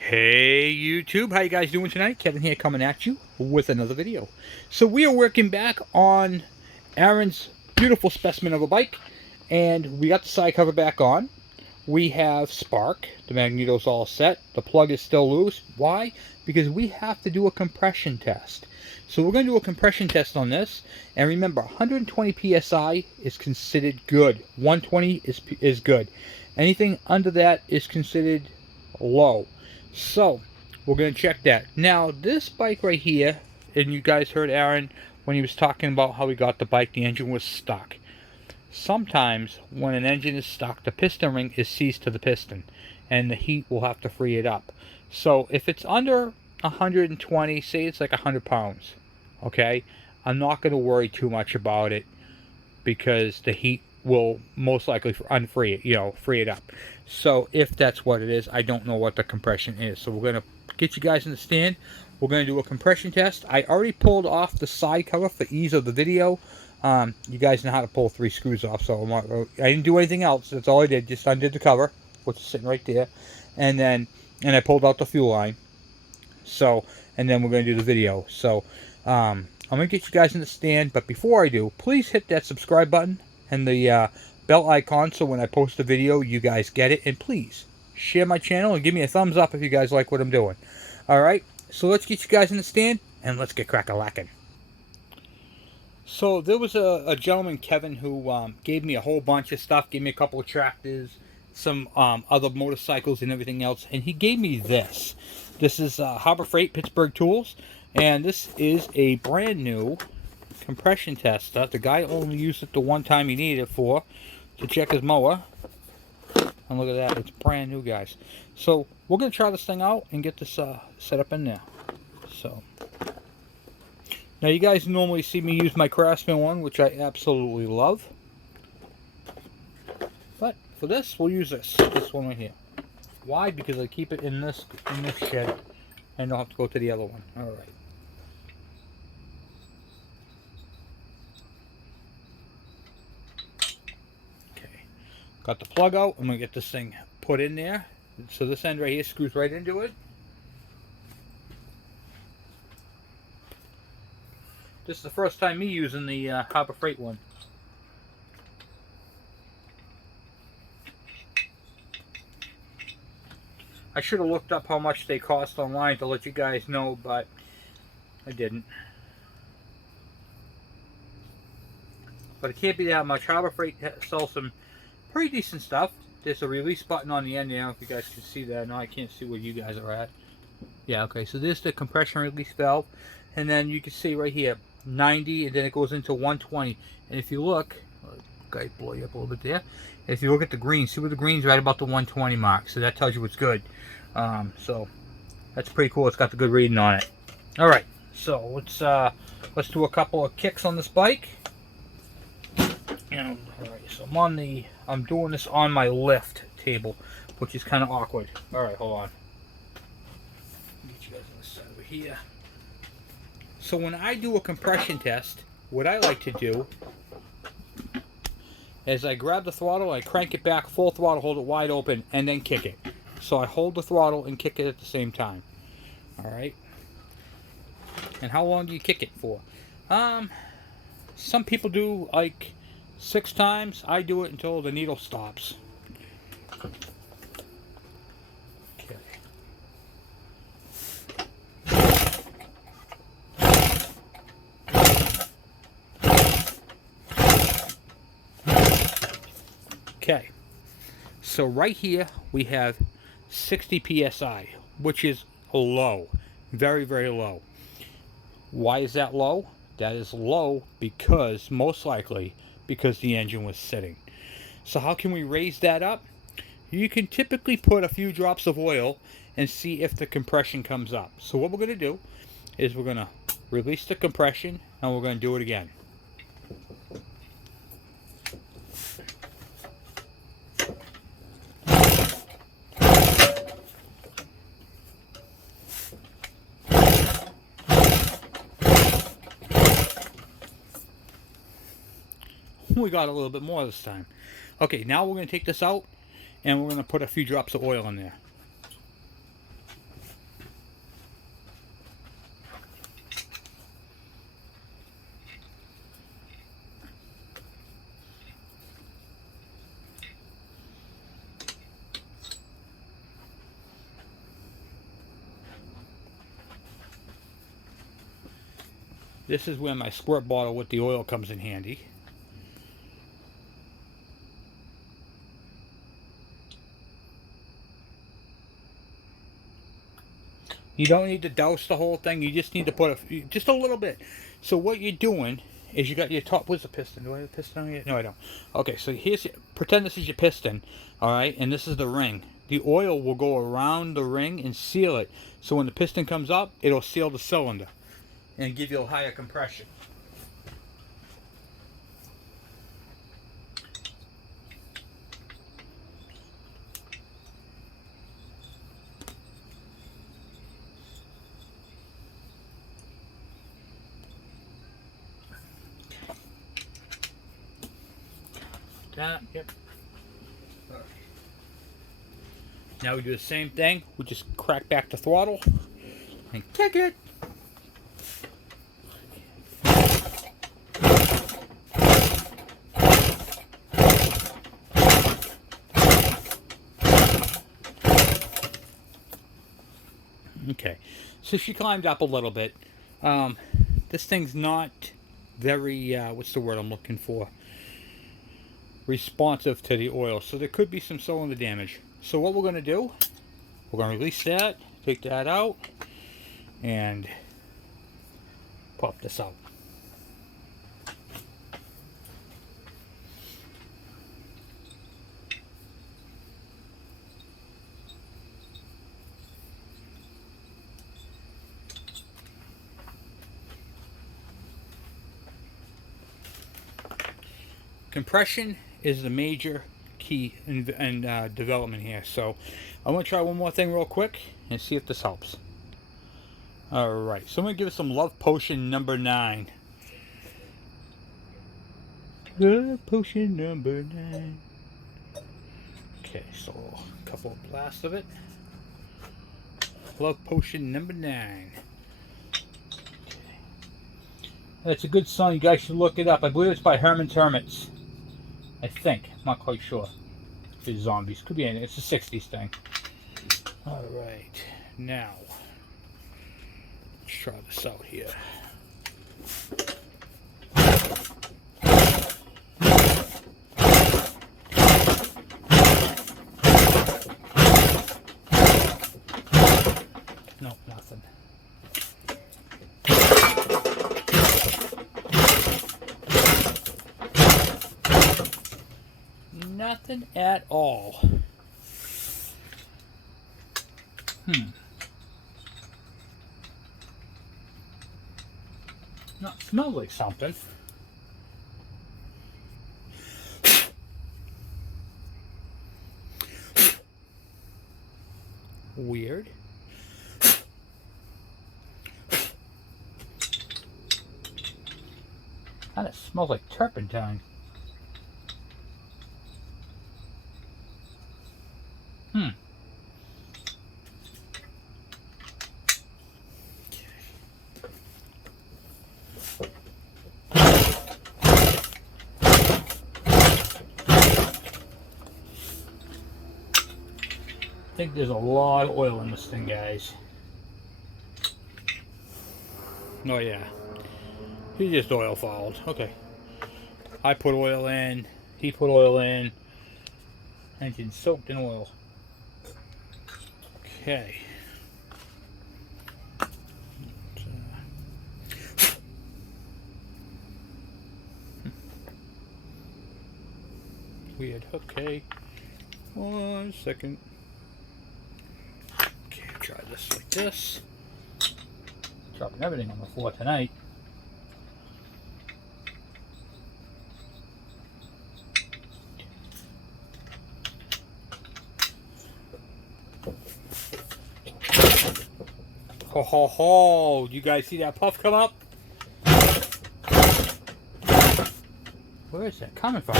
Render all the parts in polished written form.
Hey YouTube, how you guys doing tonight? Kevin here coming at you with another video. So we are working back on Aaron's beautiful specimen of a bike, and we got the side cover back on. We have spark, the magneto's all set, the plug is still loose. Why? Because we have to do a compression test. So we're going to do a compression test on this, and remember 120 psi is considered good. 120 is good. Anything under that is considered low. So we're going to check that. Now this bike right here, and you guys heard Aaron when he was talking about how he got the bike, the engine was stuck. Sometimes when an engine is stuck, the piston ring is seized to the piston and the heat will have to free it up. So if it's under 120, say it's like 100 pounds, okay, I'm not going to worry too much about it because the heat will most likely unfree it, free it up. So if that's what it is, I don't know what the compression is. So we're going to get you guys in the stand. We're going to do a compression test. I already pulled off the side cover for ease of the video. You guys know how to pull 3 screws off, so I didn't do anything else. That's all I did. Just undid the cover, which is sitting right there, and I pulled out the fuel line. So, and then we're going to do the video. So, I'm going to get you guys in the stand, but before I do, please hit that subscribe button and the bell icon so when I post a video, you guys get it. And please share my channel and give me a thumbs up if you guys like what I'm doing. All right, so let's get you guys in the stand and let's get crack-a-lacking. So there was a gentleman, Kevin, who gave me a whole bunch of stuff, gave me a couple of tractors, some other motorcycles and everything else, and he gave me this. This is Harbor Freight Pittsburgh Tools, and this is a brand new compression tester. The guy only used it the one time he needed it for, to check his mower. And look at that, it's brand new, guys. So we're going to try this thing out and get this set up in there. So now you guys normally see me use my Craftsman one, which I absolutely love. But for this, we'll use this one right here. Why? Because I keep it in this shed and don't have to go to the other one. All right. Okay. Got the plug out. I'm gonna get this thing put in there. So this end right here screws right into it. This is the first time me using the Harbor Freight one. I should have looked up how much they cost online to let you guys know, but I didn't. But it can't be that much. Harbor Freight sells some pretty decent stuff. There's a release button on the end now, if you guys can see that. No, I can't see where you guys are at. Yeah, okay, so this is the compression release valve. And then you can see right here, 90, and then it goes into 120. And if you look, okay, blow you up a little bit there. If you look at the green, see where the green's right about the 120 mark. So that tells you it's good. So that's pretty cool. It's got the good reading on it. All right, so let's do a couple of kicks on this bike. And all right, so I'm doing this on my lift table, which is kind of awkward. All right, hold on. Get you guys on this side over here. So when I do a compression test, what I like to do is I grab the throttle, I crank it back full throttle, hold it wide open, and then kick it. So I hold the throttle and kick it at the same time. All right. And how long do you kick it for? Some people do like 6 times. I do it until the needle stops. Okay. Okay. So right here we have 60 psi, which is low. Very, very low. Why is that low? That is low because, most likely, because the engine was sitting. So how can we raise that up? You can typically put a few drops of oil and see if the compression comes up. So what we're going to do is we're going to release the compression and we're going to do it again. We got a little bit more this time. Okay, now we're going to take this out and we're going to put a few drops of oil in there. This is where my squirt bottle with the oil comes in handy. You don't need to douse the whole thing. You just need to put just a little bit. So what you're doing is you got your top. Where's the piston? Do I have a piston on here? No, I don't. Okay, so pretend this is your piston, all right, and this is the ring. The oil will go around the ring and seal it. So when the piston comes up, it'll seal the cylinder and give you a higher compression. Yep. Right. Now we do the same thing. We just crack back the throttle and kick it. Okay, so she climbed up a little bit. This thing's not very, what's the word I'm looking for? Responsive to the oil, so there could be some cylinder damage. So what we're going to do, we're going to release that, take that out, and pop this out. Compression is the major key in development here. So I'm going to try one more thing real quick and see if this helps. Alright, so I'm going to give it some Love Potion number 9. Love Potion number 9. Okay, so a couple of blasts of it. Love Potion number 9. It's a good song. You guys should look it up. I believe it's by Herman's Hermits. I think. I'm not quite sure. The zombies. Could be anything. It's a 60s thing. Alright. Now. Let's try this out here. No, nothing. Nothing at all. Not smells like something. Weird. Kind of smells like turpentine. I think there's a lot of oil in this thing, guys. Oh yeah, he just oil fouled. Okay, I put oil in, he put oil in, engine soaked in oil. Okay. Weird. Okay, 1 second. Okay, try this like this. Dropping everything on the floor tonight. Ho ho ho! You guys see that puff come up? Where is that coming from?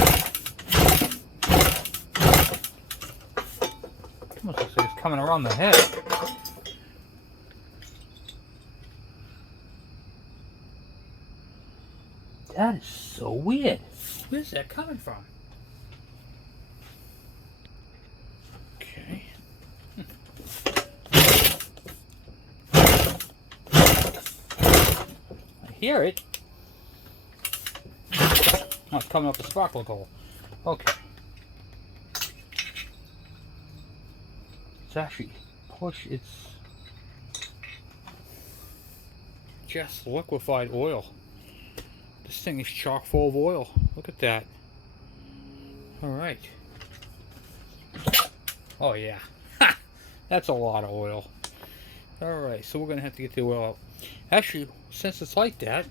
Almost looks like it's coming around the head. That is so weird. Where's that coming from? Okay. My hear it. Oh, it's coming up the sparkle hole. Okay. It's actually it's just liquefied oil. This thing is chock full of oil. Look at that. Alright. Oh yeah. Ha! That's a lot of oil. Alright, so we're going to have to get the oil out. Actually, since it's like that,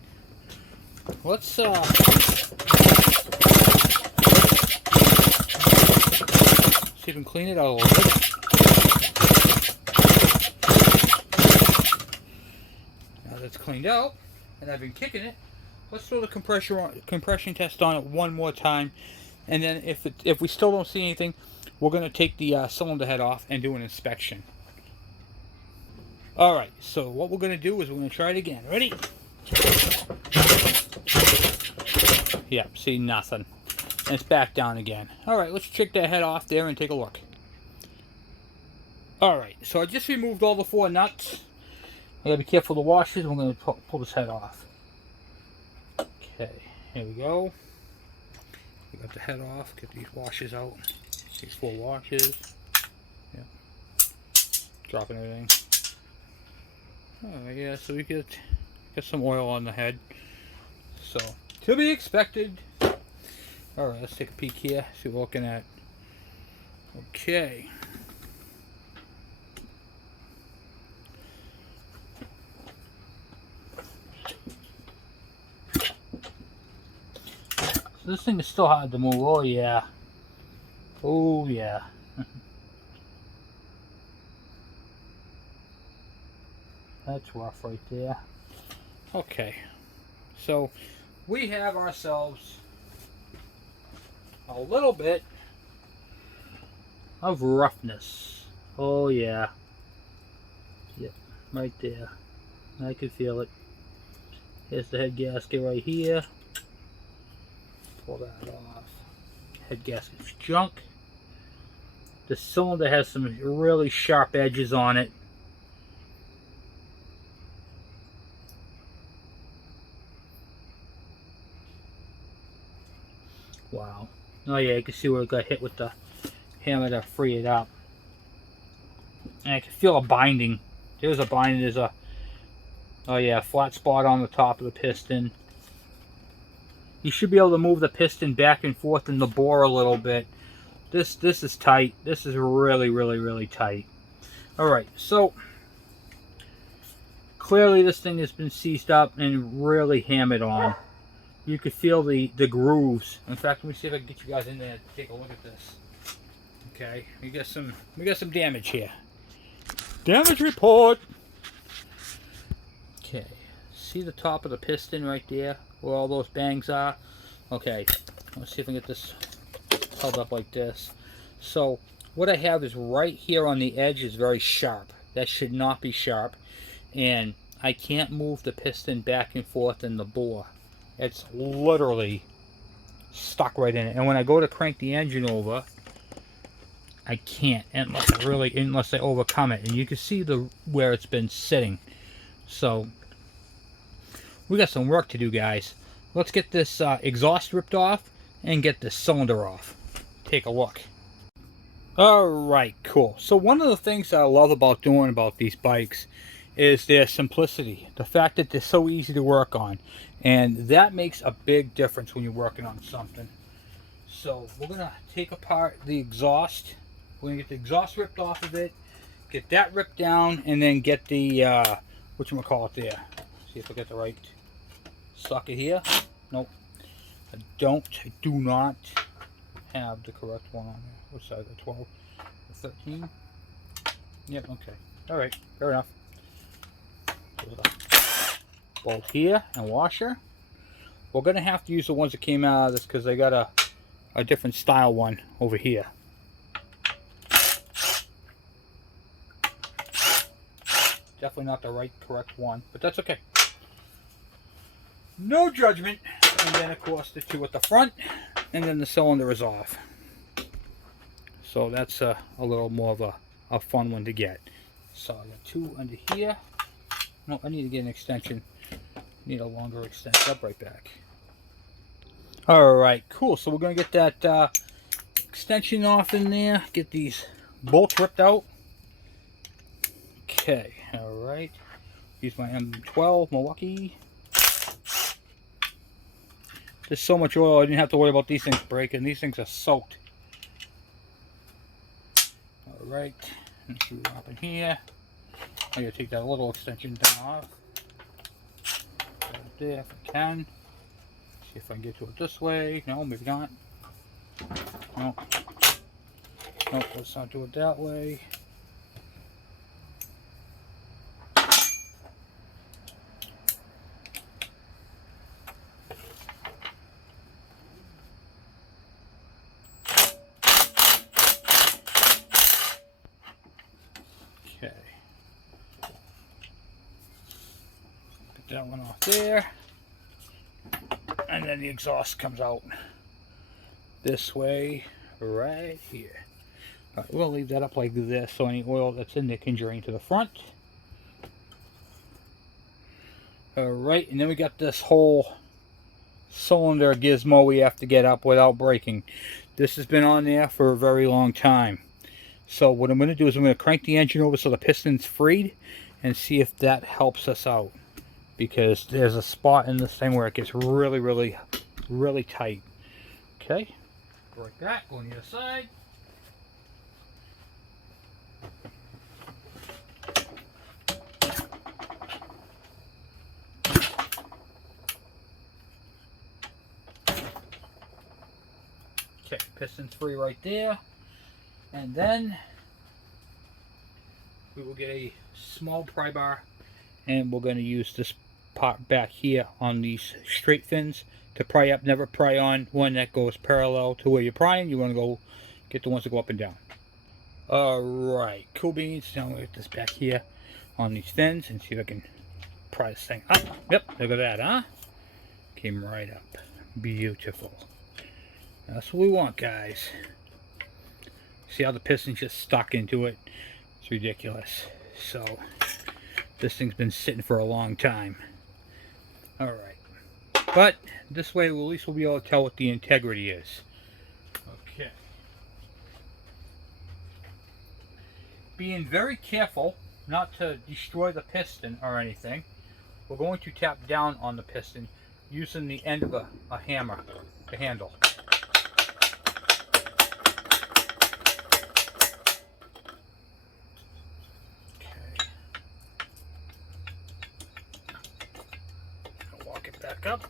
let's see if we can clean it out a little bit. Now that's cleaned out, and I've been kicking it, let's throw the compression test on it one more time, and then if we still don't see anything, we're going to take the cylinder head off and do an inspection. Alright, so what we're going to do is we're going to try it again. Ready? Yep, see nothing. And it's back down again. Alright, let's check that head off there and take a look. Alright, so I just removed all the 4 nuts. I gotta be careful of the washers. We're going to pull this head off. Okay, here we go. We got the head off. Get these washers out. These 4 washers. Yeah. Dropping everything. Oh yeah, so we get some oil on the head. So, to be expected. Alright, let's take a peek here. See what we're looking at. Okay. So this thing is still hard to move. Oh yeah. Oh yeah. That's rough right there. Okay, so we have ourselves a little bit of roughness. Oh yeah. Yep, right there. I can feel it. Here's the head gasket right here. Pull that off. Head gasket's junk. The cylinder has some really sharp edges on it. Wow. Oh yeah, you can see where it got hit with the hammer to free it up. And I can feel a binding. There's a binding. There's a, oh yeah, flat spot on the top of the piston. You should be able to move the piston back and forth in the bore a little bit. This is tight. This is really tight. Alright, so clearly this thing has been seized up and really hammered on. You could feel the grooves. In fact, let me see if I can get you guys in there to take a look at this. Okay, we got some damage here. Damage report. Okay, see the top of the piston right there, where all those bangs are. Okay, let's see if I can get this held up like this. So what I have is right here on the edge is very sharp. That should not be sharp, and I can't move the piston back and forth in the bore. It's literally stuck right in it. And when I go to crank the engine over, I can't unless I overcome it. And you can see where it's been sitting. So we got some work to do, guys. Let's get this exhaust ripped off and get the cylinder off. Take a look. Alright, cool. So one of the things that I love about these bikes is their simplicity. The fact that they're so easy to work on. And that makes a big difference when you're working on something. So we're going to take apart the exhaust. We're going to get the exhaust ripped off of it. Get that ripped down. And then get the, whatchamacallit there. See if I get the right socket here. Nope. I do not have the correct one on there. What size? The 12? The 13? Yep, okay. Alright, fair enough. Bolt here and washer. We're going to have to use the ones that came out of this because they got a different style one over here. Definitely not the correct one, but that's okay. No judgment. And then of course the 2 at the front, and then the cylinder is off. So that's a little more of a fun one to get. So I got 2 under here. No, I need to get an extension. Need a longer extension. Up right back. Alright, cool. So we're going to get that extension off in there. Get these bolts ripped out. Okay, alright. Use my M12 Milwaukee. There's so much oil, I didn't have to worry about these things breaking. These things are soaked. Alright, let's see what up in here. I'm going to take that little extension down off. Right there if I can. See if I can get to it this way. No, maybe not. No. Nope, let's not do it that way. Okay. Get that one off there. And then the exhaust comes out this way, right here. All right, we'll leave that up like this so any oil that's in there can drain to the front. Alright, and then we got this whole cylinder gizmo we have to get up without breaking. This has been on there for a very long time. So what I'm going to do is I'm going to crank the engine over so the piston's freed and see if that helps us out. Because there's a spot in this thing where it gets really, really, really tight. Okay, like that, go on the other side. Okay, piston's free right there. And then we will get a small pry bar and we're going to use this part back here on these straight fins to pry up. Never pry on one that goes parallel to where you're prying. You want to go get the ones that go up and down. Alright, cool beans. Now we'll get this back here on these fins and see if I can pry this thing up. Yep, look at that, huh? Came right up. Beautiful. That's what we want, guys. See how the piston's just stuck into it? It's ridiculous. So, this thing's been sitting for a long time. Alright. But, this way, at least we'll be able to tell what the integrity is. Okay. Being very careful not to destroy the piston or anything, we're going to tap down on the piston using the end of a hammer, the handle. Back up.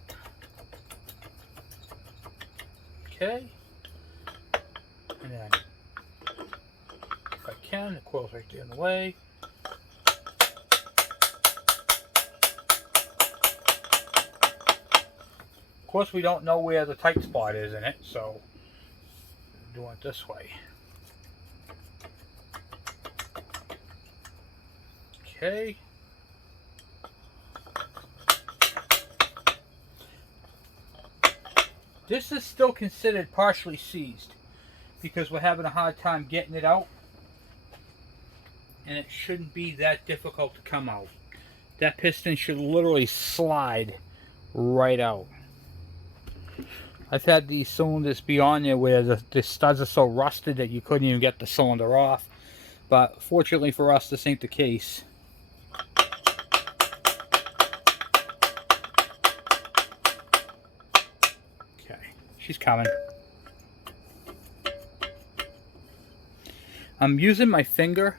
Okay. And then, if I can, the coil's right there in the way. Of course, we don't know where the tight spot is in it, so I'm doing it this way. Okay. This is still considered partially seized because we're having a hard time getting it out, and it shouldn't be that difficult to come out. That piston should literally slide right out. I've had these cylinders be on there where the studs are so rusted that you couldn't even get the cylinder off, but fortunately for us this ain't the case. She's coming. I'm using my finger,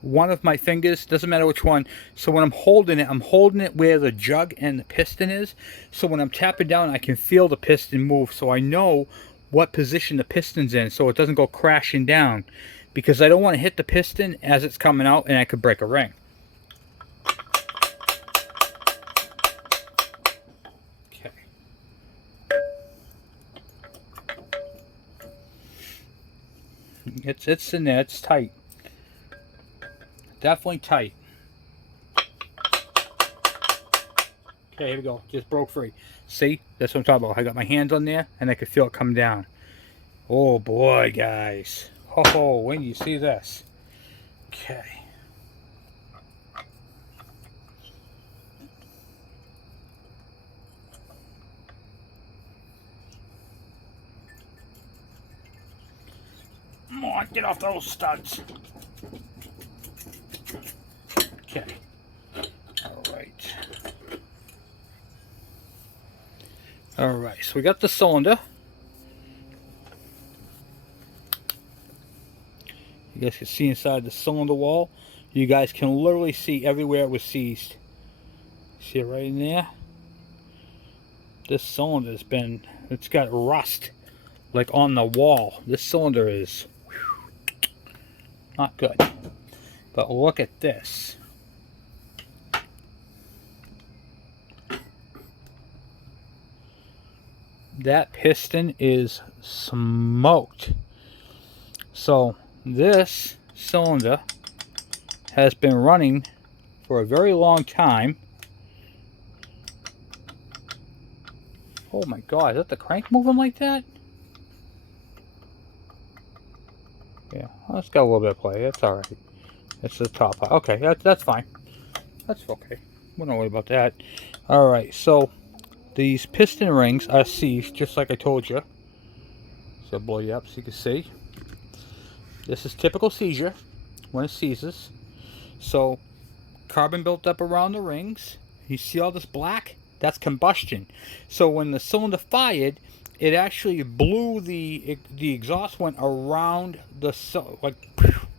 one of my fingers, doesn't matter which one. So when I'm holding it where the jug and the piston is. So when I'm tapping down, I can feel the piston move. So I know what position the piston's in so it doesn't go crashing down. Because I don't want to hit the piston as it's coming out and I could break a ring. It's in there, it's tight. Definitely tight. Okay, here we go. Just broke free. See? That's what I'm talking about. I got my hands on there and I could feel it come down. Oh boy, guys. Oh, when you see this. Okay. Get off those studs. Okay. Alright. Alright, so we got the cylinder. You guys can see inside the cylinder wall. You guys can literally see everywhere it was seized. See it right in there? This cylinder's been, it's got rust like on the wall. This cylinder is not good. But look at this. That piston is smoked. So this cylinder has been running for a very long time. Oh my god, is that the crank moving like that? Yeah, well, it's got a little bit of play. That's alright. That's the top. Okay, that's fine. That's okay. We don't worry about that. Alright, so these piston rings are seized, just like I told you. So I'll blow you up so you can see. This is typical seizure when it seizes. So carbon built up around the rings. You see all this black? That's combustion. So when the cylinder fired, it actually blew the exhaust went around the, like,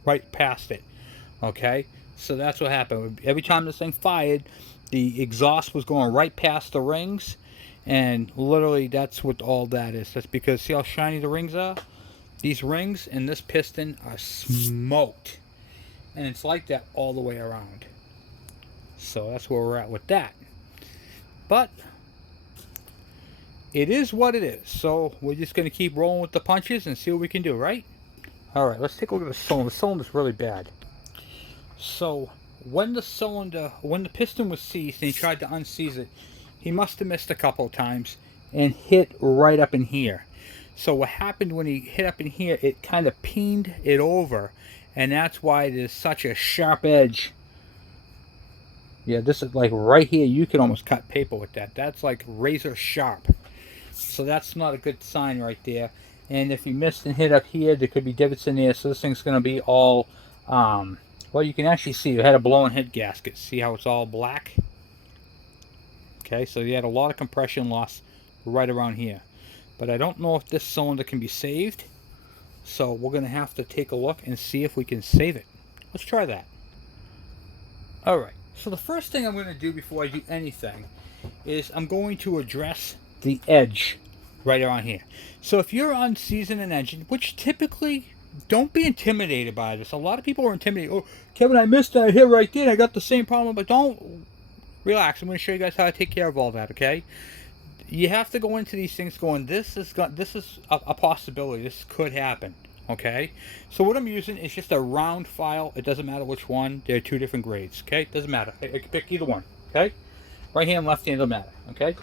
right past it. Okay, so that's what happened. Every time this thing fired, the exhaust was going right past the rings, and literally that's what all that is. That's because, see how shiny the rings are? These rings and this piston are smoked, and it's like that all the way around. So that's where we're at with that. But it is what it is. So we're just going to keep rolling with the punches and see what we can do, right? Alright, let's take a look at the cylinder. The cylinder's really bad. So when the piston was seized and he tried to unseize it, he must have missed a couple of times and hit right up in here. So what happened when he hit up in here, it kind of peened it over, and that's why there's such a sharp edge. Yeah, this is like right here. You can almost cut paper with that. That's like razor sharp. So that's not a good sign right there. And if you missed and hit up here, there could be divots in there. So this thing's going to be all, well, you can actually see it had a blown head gasket. See how it's all black? Okay, so you had a lot of compression loss right around here. But I don't know if this cylinder can be saved. So we're going to have to take a look and see if we can save it. Let's try that. Alright. So the first thing I'm going to do before I do anything is I'm going to address the edge right around here. So if you're unseizing an engine, which typically, don't be intimidated by this. A lot of people are intimidated. Oh, Kevin, I missed that hit right there. I got the same problem. But don't relax. I'm going to show you guys how to take care of all that, okay? You have to go into these things going, this is a possibility. This could happen. Okay, so what I'm using is just a round file. It doesn't matter which one. There are two different grades. Okay, it doesn't matter. I can pick either one. Okay, right hand, left hand, doesn't matter. Okay,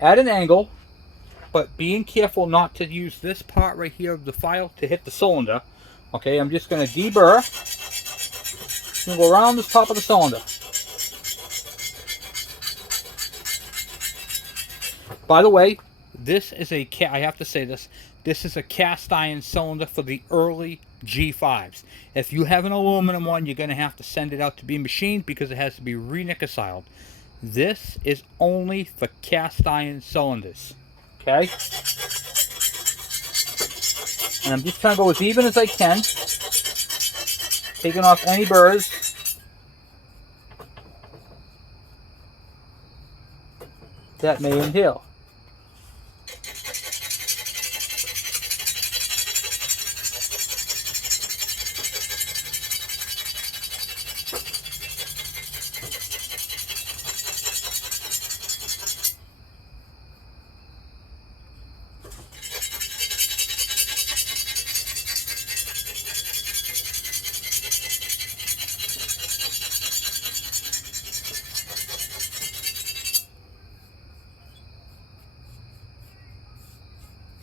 at an angle, but being careful not to use this part right here of the file to hit the cylinder. Okay, I'm just going to deburr. I'm going to go around the top of the cylinder. By the way, this is a I have to say this. This is a cast iron cylinder for the early G5s. If you have an aluminum one, you're going to have to send it out to be machined because it has to be re-nickel. This is only for cast iron cylinders. Okay? And I'm just trying to go as even as I can. Taking off any burrs that may entail.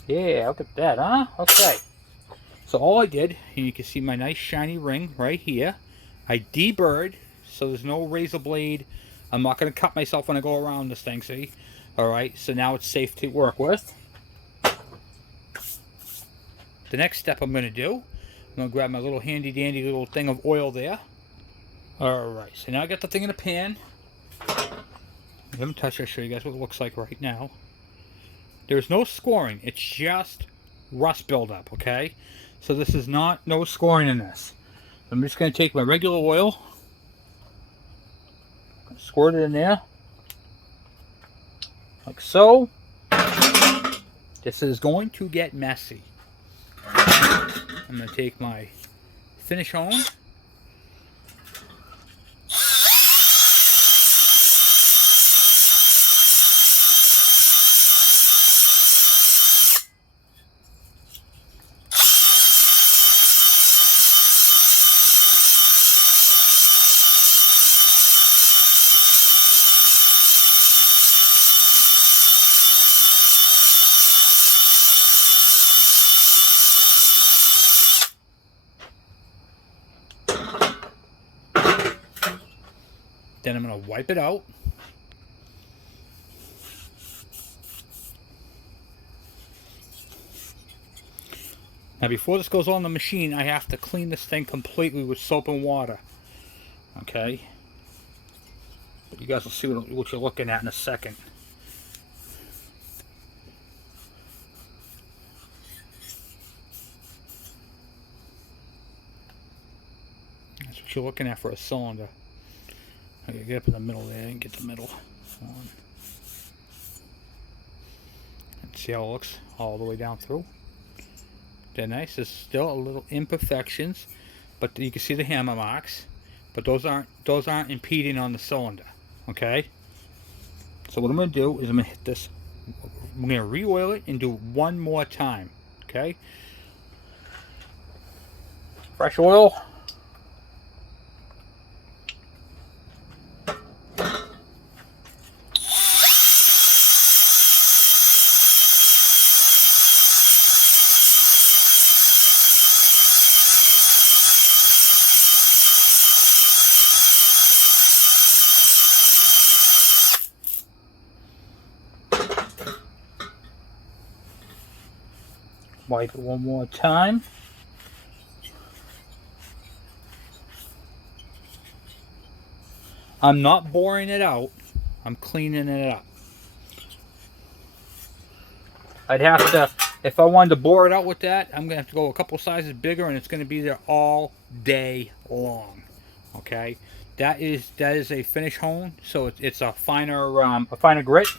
Yeah, look at that, huh? Okay. So all I did, and you can see my nice shiny ring right here. I deburred, so there's no razor blade. I'm not going to cut myself when I go around this thing, see? Alright, so now it's safe to work with. The next step I'm going to do, going to grab my little handy dandy little thing of oil there. Alright, so now I got the thing in a pan. Let me touch it, I'll show you guys what it looks like right now. There's no scoring, it's just rust buildup, okay? So this is no scoring in this. I'm just going to take my regular oil, squirt it in there, like so. This is going to get messy. I'm going to take my finish hone. Then I'm going to wipe it out. Now before this goes on the machine, I have to clean this thing completely with soap and water. Okay? But you guys will see what you're looking at in a second. That's what you're looking at for a cylinder. Okay, get up in the middle there and get the middle on. And see how it looks all the way down through. They're nice. There's still a little imperfections, but you can see the hammer marks. But those aren't impeding on the cylinder. Okay. So what I'm going to do is I'm going to hit this. I'm going to re-oil it and do it one more time. Okay. Fresh oil. Wipe it one more time. I'm not boring it out. I'm cleaning it up. I'd have to, if I wanted to bore it out with that, I'm going to have to go a couple sizes bigger, and it's going to be there all day long. Okay? That is a finish hone, so it's a finer grit.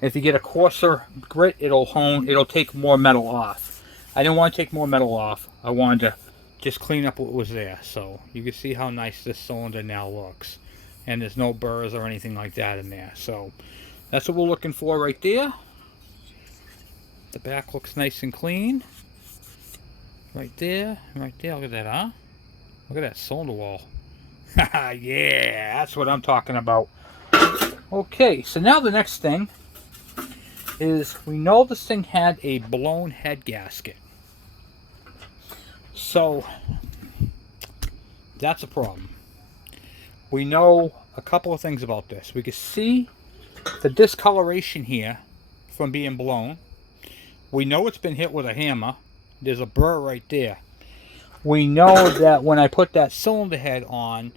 If you get a coarser grit, it'll take more metal off. I didn't want to take more metal off. I wanted to just clean up what was there. So you can see how nice this cylinder now looks. And there's no burrs or anything like that in there. So that's what we're looking for right there. The back looks nice and clean. Right there. Right there. Look at that, huh? Look at that cylinder wall. Yeah, that's what I'm talking about. Okay, so now the next thing is we know this thing had a blown head gasket. So that's a problem. We know a couple of things about this. We can see the discoloration here from being blown. We know it's been hit with a hammer. There's a burr right there. We know that when I put that cylinder head on,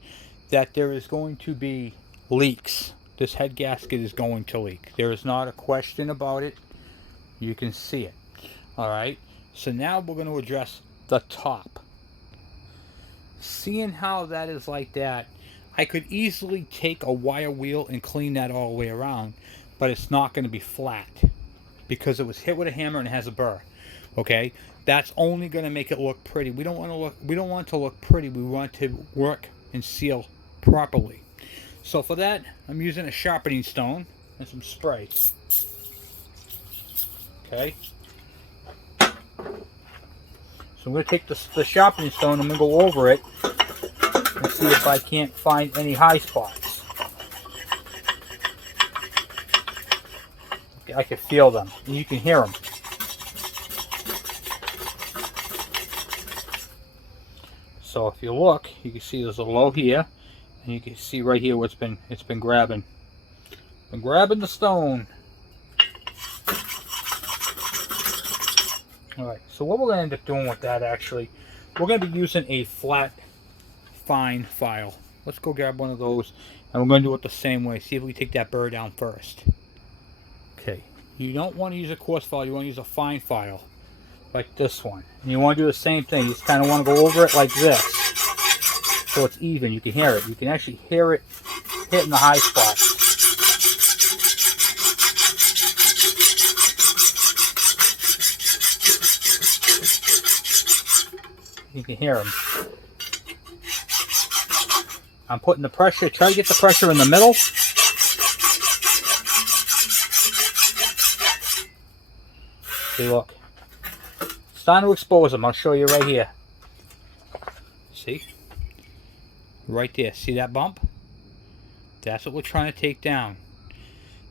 that there is going to be leaks. This head gasket is going to leak. There is not a question about it. You can see it. Alright, so now we're going to address the top. Seeing how that is like that, I could easily take a wire wheel and clean that all the way around, but it's not going to be flat because it was hit with a hammer and it has a burr. Okay, that's only going to make it look pretty. We don't want it to look pretty. We want it to work and seal properly. So for that, I'm using a sharpening stone and some spray. Okay. So I'm going to take the sharpening stone, I'm going to go over it and see if I can't find any high spots. Okay, I can feel them, and you can hear them. So if you look, you can see there's a low here. And you can see right here what's it's been grabbing. Been grabbing the stone. Alright, so what we're going to end up doing with that actually, we're going to be using a flat, fine file. Let's go grab one of those, and we're going to do it the same way. See if we take that burr down first. Okay, you don't want to use a coarse file, you want to use a fine file, like this one. And you want to do the same thing, you just kind of want to go over it like this, so it's even, you can hear it. You can actually hear it hitting the high spots. You can hear them. I'm putting the pressure, try to get the pressure in the middle. See, look. Starting to expose them. I'll show you right here. See? Right there. See that bump? That's what we're trying to take down.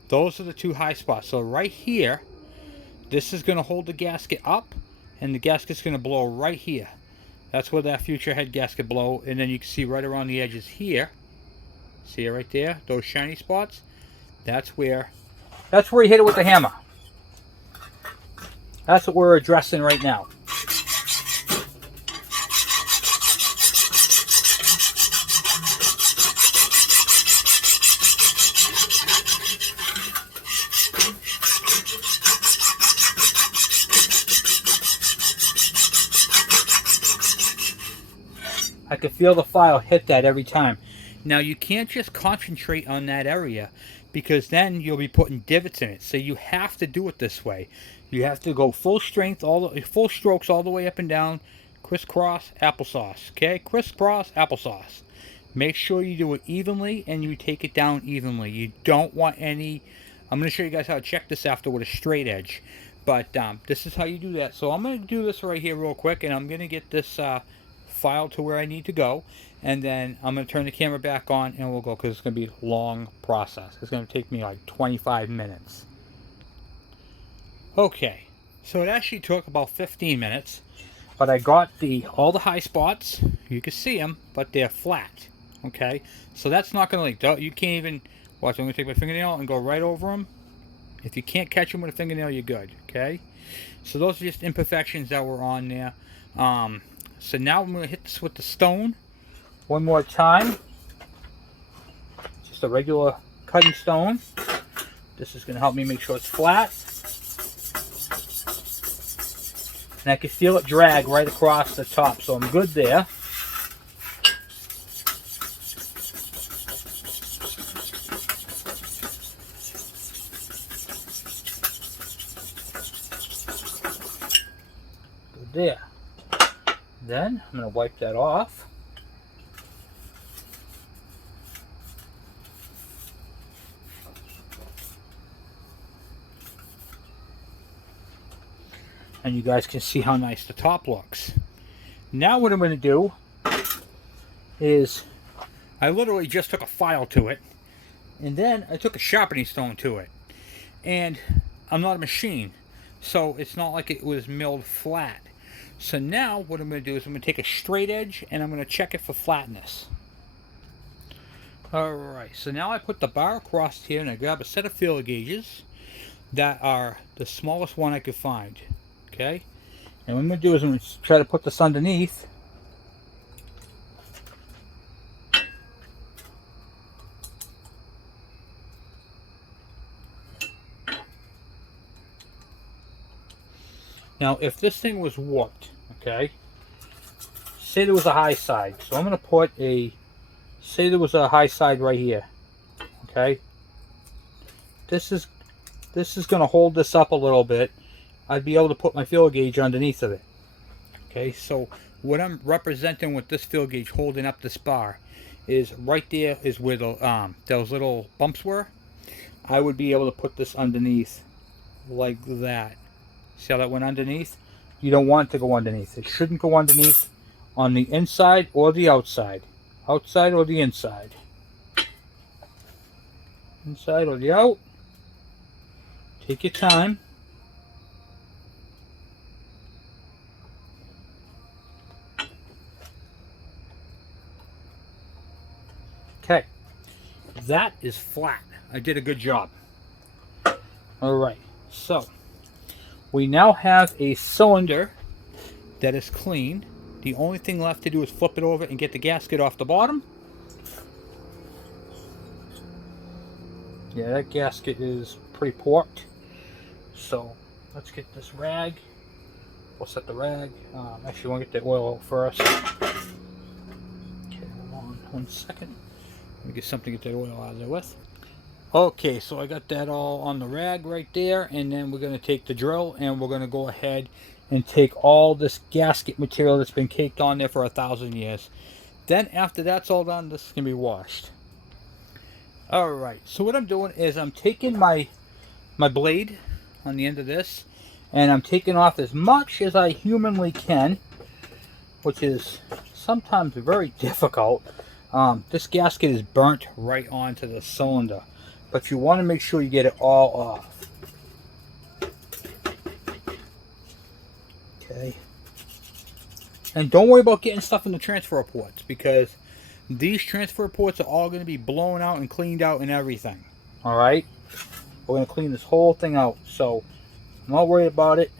Those are the two high spots. So right here, this is going to hold the gasket up, and the gasket's going to blow right here. That's where that future head gasket blow, and then you can see right around the edges here. See it right there? Those shiny spots? That's where you hit it with the hammer. That's what we're addressing right now. I can feel the file hit that every time. Now you can't just concentrate on that area, because then you'll be putting divots in it. So you have to do it this way. You have to go full strength, full strokes all the way up and down, crisscross applesauce. Okay, crisscross applesauce. Make sure you do it evenly and you take it down evenly. You don't want any. I'm going to show you guys how to check this after with a straight edge, but this is how you do that. So I'm going to do this right here real quick, and I'm going to get this file to where I need to go, and then I'm going to turn the camera back on and we'll go, because it's going to be a long process. It's going to take me like 25 minutes. Okay, so it actually took about 15 minutes, but I got all the high spots. You can see them, but they're flat. Okay, so that's not going to leak. You can't even watch. I'm going to take my fingernail and go right over them. If you can't catch them with a fingernail, you're good. Okay, so those are just imperfections that were on there. So now I'm going to hit this with the stone one more time. Just a regular cutting stone. This is going to help me make sure it's flat. And I can feel it drag right across the top, so I'm good there. Good there. Then I'm going to wipe that off. And you guys can see how nice the top looks. Now what I'm going to do is I literally just took a file to it, and then I took a sharpening stone to it. And I'm not a machine, so it's not like it was milled flat. So now what I'm going to do is I'm going to take a straight edge and I'm going to check it for flatness. Alright, so now I put the bar across here and I grab a set of feel gauges that are the smallest one I could find. Okay? And what I'm going to do is I'm going to try to put this underneath. Now, if this thing was warped, okay, say there was a high side. So I'm going to put say there was a high side right here, okay. This is going to hold this up a little bit. I'd be able to put my feel gauge underneath of it. Okay, so what I'm representing with this feel gauge holding up this bar is right there is where the those little bumps were. I would be able to put this underneath like that. See how that went underneath? You don't want it to go underneath. It shouldn't go underneath on the inside or the outside. Outside or the inside. Inside or the out. Take your time. Okay. That is flat. I did a good job. Alright, so we now have a cylinder that is clean. The only thing left to do is flip it over and get the gasket off the bottom. Yeah, that gasket is pretty porked. So let's get this rag. We'll set the rag. Actually, we'll get the oil out first. Okay, hold on 1 second. Let me get something to get that oil out of there with. Okay, so I got that all on the rag right there, and then we're going to take the drill and we're going to go ahead and take all this gasket material that's been caked on there for 1,000 years. Then after that's all done, this is going to be washed. Alright, so what I'm doing is I'm taking my blade on the end of this, and I'm taking off as much as I humanly can, which is sometimes very difficult. This gasket is burnt right onto the cylinder, but you want to make sure you get it all off. Okay. And don't worry about getting stuff in the transfer ports, because these transfer ports are all going to be blown out and cleaned out and everything. Alright? We're going to clean this whole thing out, so I'm not worried about it.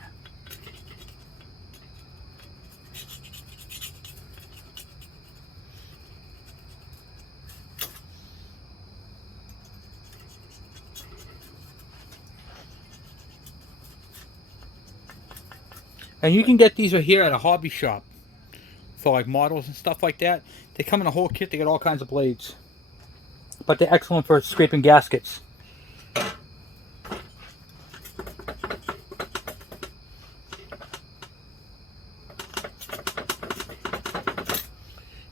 And you can get these right here at a hobby shop for like models and stuff like that. They come in a whole kit. They got all kinds of blades, but they're excellent for scraping gaskets.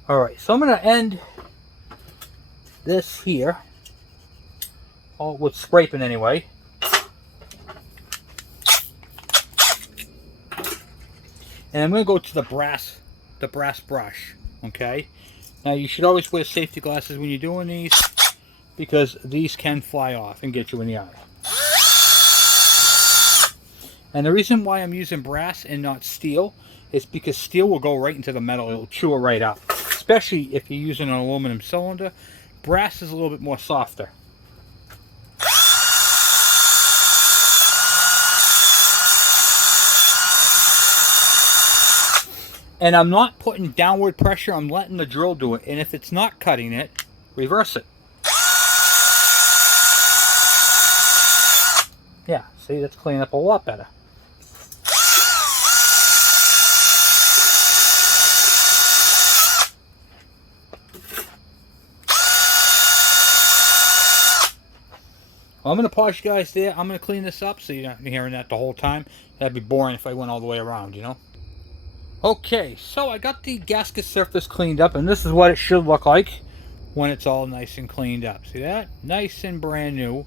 Alright, so I'm going to end this here, all with scraping anyway. And I'm going to go to the brass brush, okay? Now you should always wear safety glasses when you're doing these, because these can fly off and get you in the eye. And the reason why I'm using brass and not steel is because steel will go right into the metal. It'll chew it right up. Especially if you're using an aluminum cylinder. Brass is a little bit more softer. And I'm not putting downward pressure, I'm letting the drill do it. And if it's not cutting it, reverse it. Yeah, see, that's cleaning up a lot better. Well, I'm going to pause you guys there. I'm going to clean this up so you're not hearing that the whole time. That'd be boring if I went all the way around, you know? Okay, so I got the gasket surface cleaned up, and this is what it should look like when it's all nice and cleaned up. See that? Nice and brand new.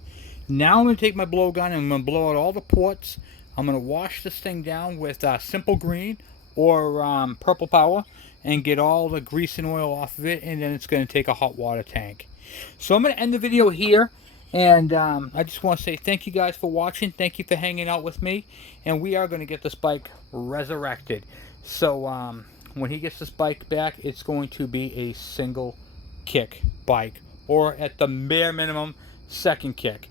Now I'm going to take my blowgun and I'm going to blow out all the ports. I'm going to wash this thing down with Simple Green or Purple Power and get all the grease and oil off of it, and then it's going to take a hot water tank. So I'm going to end the video here. And I just want to say thank you guys for watching. Thank you for hanging out with me. And we are going to get this bike resurrected. So when he gets this bike back, it's going to be a single kick bike. Or at the bare minimum, second kick.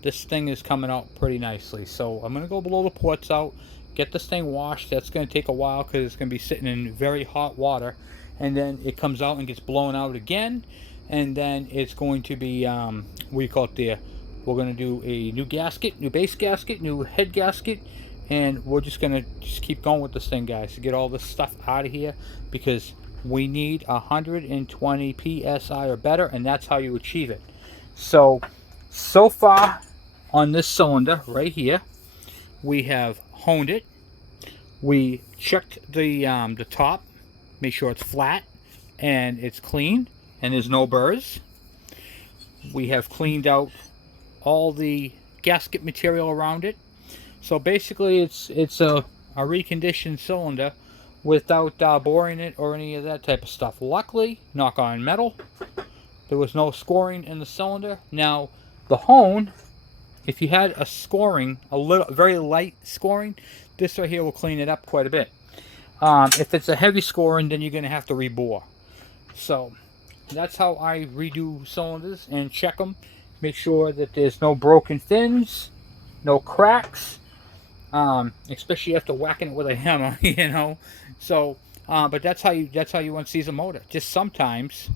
This thing is coming out pretty nicely. So I'm going to go blow the ports out. Get this thing washed. That's going to take a while because it's going to be sitting in very hot water. And then it comes out and gets blown out again. And then it's going to be, what do you call it there? We're going to do a new gasket, new base gasket, new head gasket. And we're just going to keep going with this thing, guys, to get all this stuff out of here. Because we need 120 PSI or better, and that's how you achieve it. So far on this cylinder right here, we have honed it. We checked the top, make sure it's flat and it's clean. And there's no burrs. We have cleaned out all the gasket material around it. So basically it's a reconditioned cylinder without boring it or any of that type of stuff. Luckily, knock on metal, there was no scoring in the cylinder. Now the hone, if you had a scoring, very light scoring, this right here will clean it up quite a bit. If it's a heavy scoring, then you're going to have to rebore. So that's how I redo cylinders and check them. Make sure that there's no broken fins, no cracks. especially after whacking it with a hammer, you know. So, but that's how you want to seize a motor. Just sometimes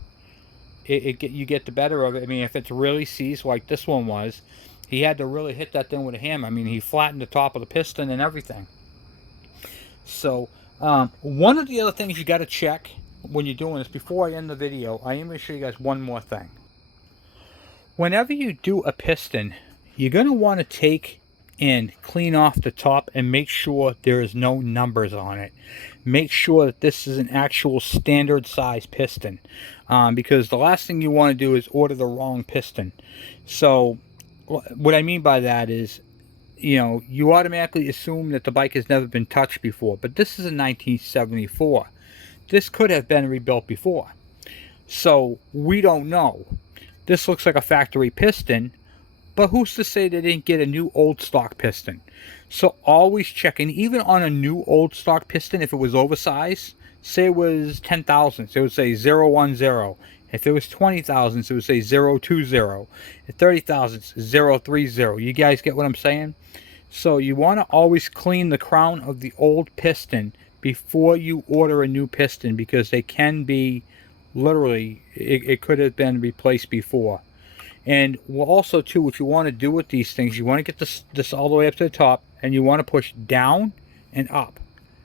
you get the better of it. I mean, if it's really seized like this one was, he had to really hit that thing with a hammer. I mean, he flattened the top of the piston and everything. So, one of the other things you got to check when you're doing this, before I end the video, I am going to show you guys one more thing. Whenever you do a piston, you're going to want to take and clean off the top and make sure there is no numbers on it. Make sure that this is an actual standard size piston, because the last thing you want to do is order the wrong piston. So what I mean by that is, you know, you automatically assume that the bike has never been touched before, but this is a 1974. This could have been rebuilt before, so we don't know. This looks like a factory piston, but who's to say they didn't get a new old stock piston? So always check, and even on a new old stock piston, if it was oversized, say it was 10 thousandths, it would say 010. If it was 20 thousandths, it would say 020. At 30 thousandths, 030. You guys get what I'm saying? So you want to always clean the crown of the old piston before you order a new piston, because they can be, literally, it could have been replaced before. And also too, what you want to do with these things, you want to get this all the way up to the top, and you want to push down and up,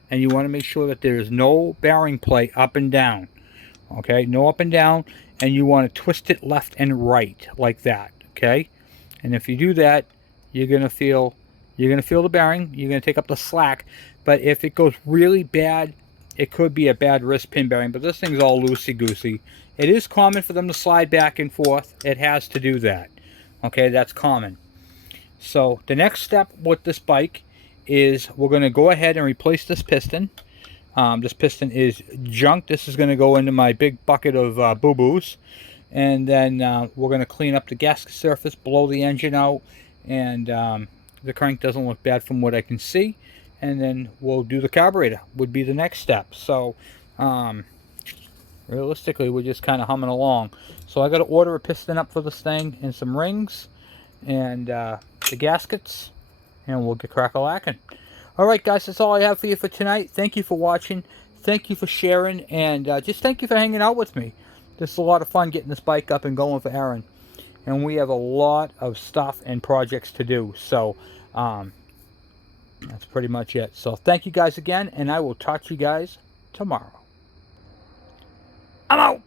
and you want to make sure that there is no bearing play up and down. Okay, no up and down, and you want to twist it left and right like that. Okay, and if you do that, you're gonna feel the bearing. You're gonna take up the slack. But if it goes really bad, it could be a bad wrist pin bearing. But this thing's all loosey-goosey. It is common for them to slide back and forth. It has to do that. Okay, that's common. So the next step with this bike is we're going to go ahead and replace this piston. This piston is junk. This is going to go into my big bucket of boo-boos. And then we're going to clean up the gasket surface, blow the engine out, and the crank doesn't look bad from what I can see. And then we'll do the carburetor, would be the next step. So realistically, we're just kind of humming along. So I got to order a piston up for this thing, and some rings, and the gaskets, and we'll get crack-a-lacking. Alright guys, that's all I have for you for tonight. Thank you for watching. Thank you for sharing, and just thank you for hanging out with me. This is a lot of fun getting this bike up and going for Aaron. And we have a lot of stuff and projects to do. So that's pretty much it. So thank you guys again, and I will talk to you guys tomorrow. I'm out!